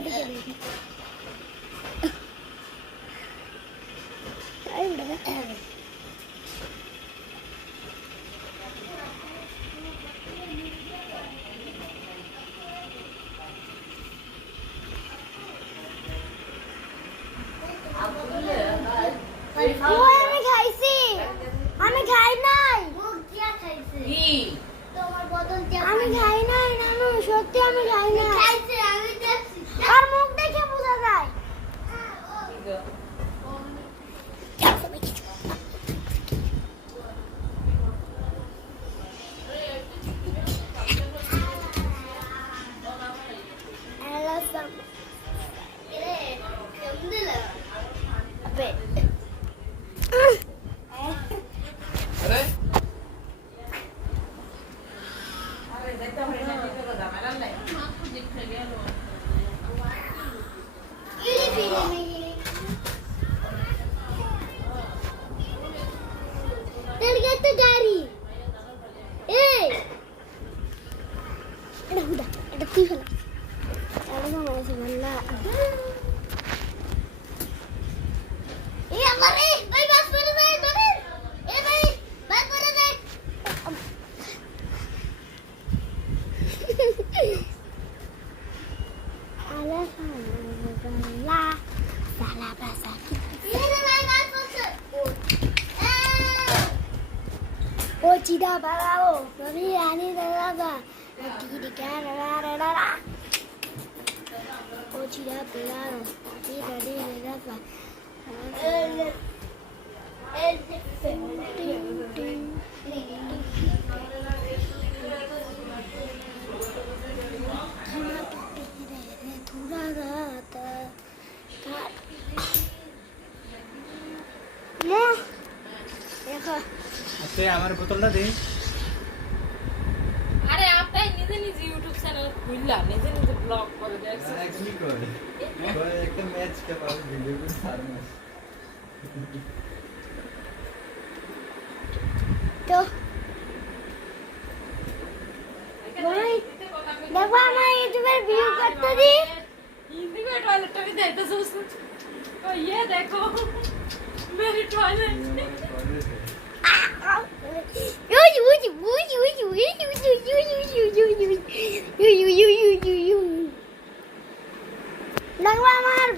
এদিকে দেখি তাই উঠবে আমি খাইছি আমি খাই নাই আমি খাই নাই নানু সত্যি আমি খাই নাই আর মুখ দেখে বোঝা যায় গাড়ি এই এটা হুদা এটা তুই ফেলা এটা তো মানে বললা এই আমারে ভাই বাস করে যায় ধরে এ ভাই বাস করে যায় আলা সালা সালা বাসা O cida balao, mami ani dada, tiri cara rara. O cida balao, tiri dada. আচ্ছা আমার বোতলটা দে আরে আপনি নিজে নিজে ইউটিউব চ্যানেল খুললাম নিজে নিজে ব্লগ করে দেখছেন एक्चुअली कोई একটা ম্যাচ কে পাবো ভিডিও করে সারনা তো ভাই দেখো আমার ইউটিউবের ভিউ করতে দি हिंदी में टॉयलेट भी देते सो तो ये देखो मेरी टॉयलेट দেখো আমার